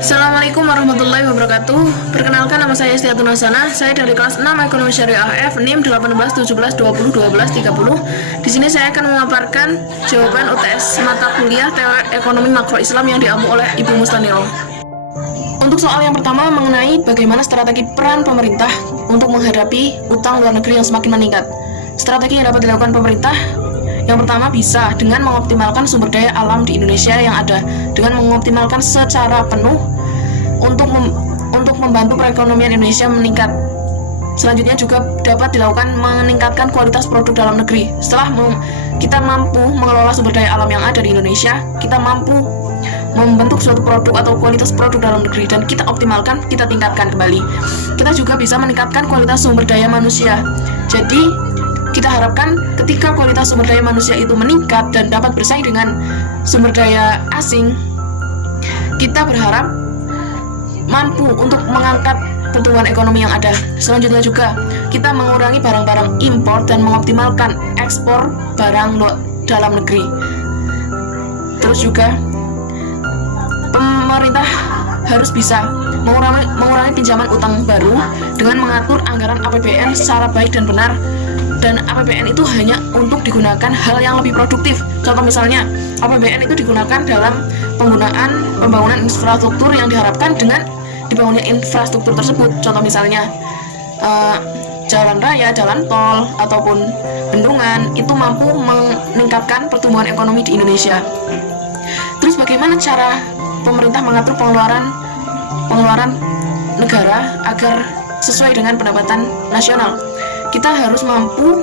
Assalamualaikum warahmatullahi wabarakatuh. Perkenalkan, nama saya Estiatun Hasanah. Saya dari kelas 6 Ekonomi Syariah F, NIM 18 17 20 12 30. Di sini saya akan memaparkan jawaban UTS mata kuliah Teori Ekonomi Makro Islam yang diampu oleh Ibu Mustaniro. Untuk soal yang pertama mengenai bagaimana strategi peran pemerintah untuk menghadapi utang luar negeri yang semakin meningkat. Strategi yang dapat dilakukan pemerintah yang pertama bisa dengan mengoptimalkan sumber daya alam di Indonesia yang ada, dengan mengoptimalkan secara penuh untuk membantu perekonomian Indonesia meningkat. Selanjutnya juga dapat dilakukan meningkatkan kualitas produk dalam negeri. Setelah kita mampu mengelola sumber daya alam yang ada di Indonesia, kita mampu membentuk suatu produk atau kualitas produk dalam negeri dan kita optimalkan, kita tingkatkan kembali. Kita juga bisa meningkatkan kualitas sumber daya manusia. Jadi kita harapkan ketika kualitas sumber daya manusia itu meningkat dan dapat bersaing dengan sumber daya asing, kita berharap mampu untuk mengangkat pertumbuhan ekonomi yang ada. Selanjutnya juga kita mengurangi barang-barang impor dan mengoptimalkan ekspor barang dalam negeri. Terus juga pemerintah harus bisa mengurangi pinjaman utang baru dengan mengatur anggaran APBN secara baik dan benar. Dan APBN itu hanya untuk digunakan hal yang lebih produktif. Contoh misalnya, APBN itu digunakan dalam pembangunan infrastruktur yang diharapkan dengan dibangunnya infrastruktur tersebut. Contoh misalnya, jalan raya, jalan tol, ataupun bendungan, itu mampu meningkatkan pertumbuhan ekonomi di Indonesia. Terus bagaimana cara pemerintah mengatur pengeluaran negara agar sesuai dengan pendapatan nasional? Kita harus mampu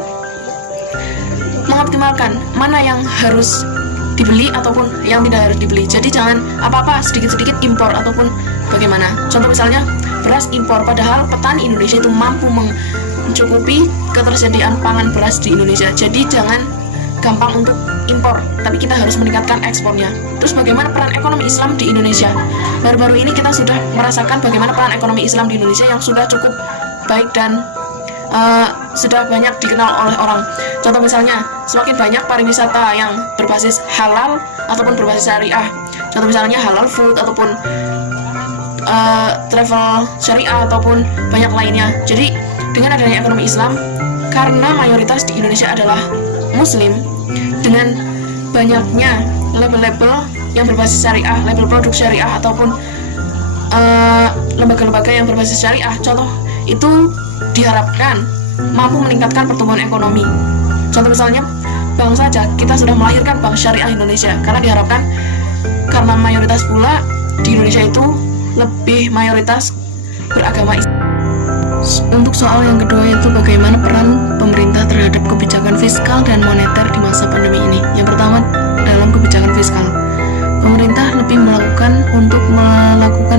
mengoptimalkan mana yang harus dibeli ataupun yang tidak harus dibeli. Jadi jangan apa-apa sedikit-sedikit impor ataupun bagaimana. Contoh misalnya beras impor, padahal petani Indonesia itu mampu mencukupi ketersediaan pangan beras di Indonesia. Jadi jangan gampang untuk impor, tapi kita harus meningkatkan ekspornya. Terus bagaimana peran ekonomi Islam di Indonesia? Baru-baru ini kita sudah merasakan bagaimana peran ekonomi Islam di Indonesia yang sudah cukup baik dan sudah banyak dikenal oleh orang. Contoh misalnya, semakin banyak pariwisata yang berbasis halal ataupun berbasis syariah. Contoh misalnya halal food ataupun travel syariah ataupun banyak lainnya. Jadi dengan adanya ekonomi Islam, karena mayoritas di Indonesia adalah Muslim, dengan banyaknya label-label yang berbasis syariah, label produk syariah ataupun lembaga-lembaga yang berbasis syariah, contoh itu diharapkan mampu meningkatkan pertumbuhan ekonomi. Contoh misalnya, bank saja kita sudah melahirkan Bank Syariah Indonesia karena diharapkan, karena mayoritas pula di Indonesia itu lebih mayoritas beragama Islam. Untuk soal yang kedua yaitu bagaimana peran pemerintah terhadap kebijakan fiskal dan moneter di masa pandemi ini. Yang pertama, dalam kebijakan fiskal, pemerintah lebih melakukan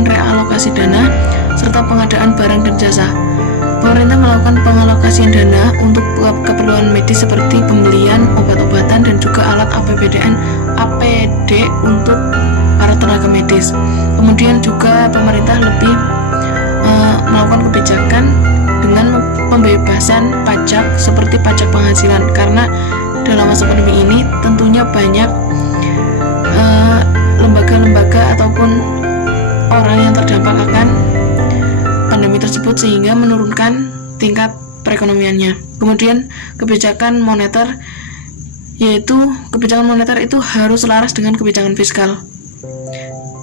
realokasi dana serta pengadaan barang dan jasa. Pemerintah melakukan pengalokasian dana untuk keperluan medis seperti pembelian obat-obatan dan juga alat APD untuk para tenaga medis. Kemudian juga pemerintah lebih melakukan kebijakan dengan pembebasan pajak seperti pajak penghasilan, karena dalam masa pandemi ini tentunya banyak lembaga-lembaga ataupun orang yang terdampak akan pandemi tersebut sehingga menurunkan tingkat perekonomiannya. Kemudian kebijakan moneter, yaitu kebijakan moneter itu harus selaras dengan kebijakan fiskal.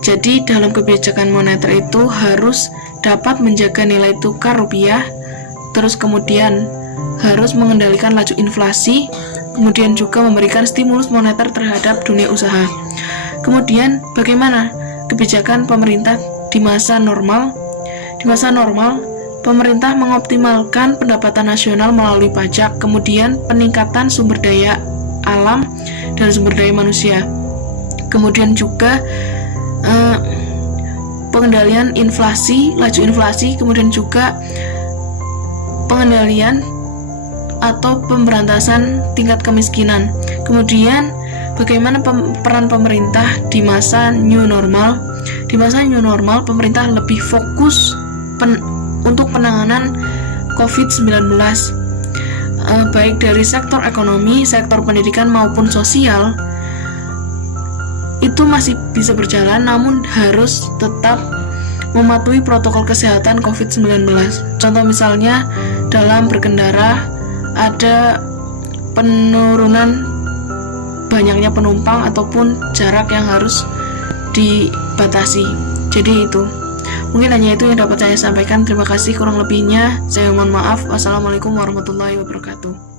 Jadi dalam kebijakan moneter itu harus dapat menjaga nilai tukar rupiah, terus kemudian harus mengendalikan laju inflasi, kemudian juga memberikan stimulus moneter terhadap dunia usaha. Kemudian bagaimana kebijakan pemerintah di masa normal? Di masa normal, pemerintah mengoptimalkan pendapatan nasional melalui pajak, kemudian peningkatan sumber daya alam dan sumber daya manusia. Kemudian juga pengendalian inflasi, laju inflasi, kemudian juga pengendalian atau pemberantasan tingkat kemiskinan. Kemudian bagaimana peran pemerintah di masa new normal? Di masa new normal, pemerintah lebih fokus untuk penanganan COVID-19, baik dari sektor ekonomi, sektor pendidikan maupun sosial. Itu masih bisa berjalan, namun harus tetap mematuhi protokol kesehatan COVID-19. Contoh misalnya dalam berkendara ada penurunan banyaknya penumpang ataupun jarak yang harus dibatasi. Jadi itu. Mungkin hanya itu yang dapat saya sampaikan. Terima kasih, kurang lebihnya saya mohon maaf. Wassalamualaikum warahmatullahi wabarakatuh.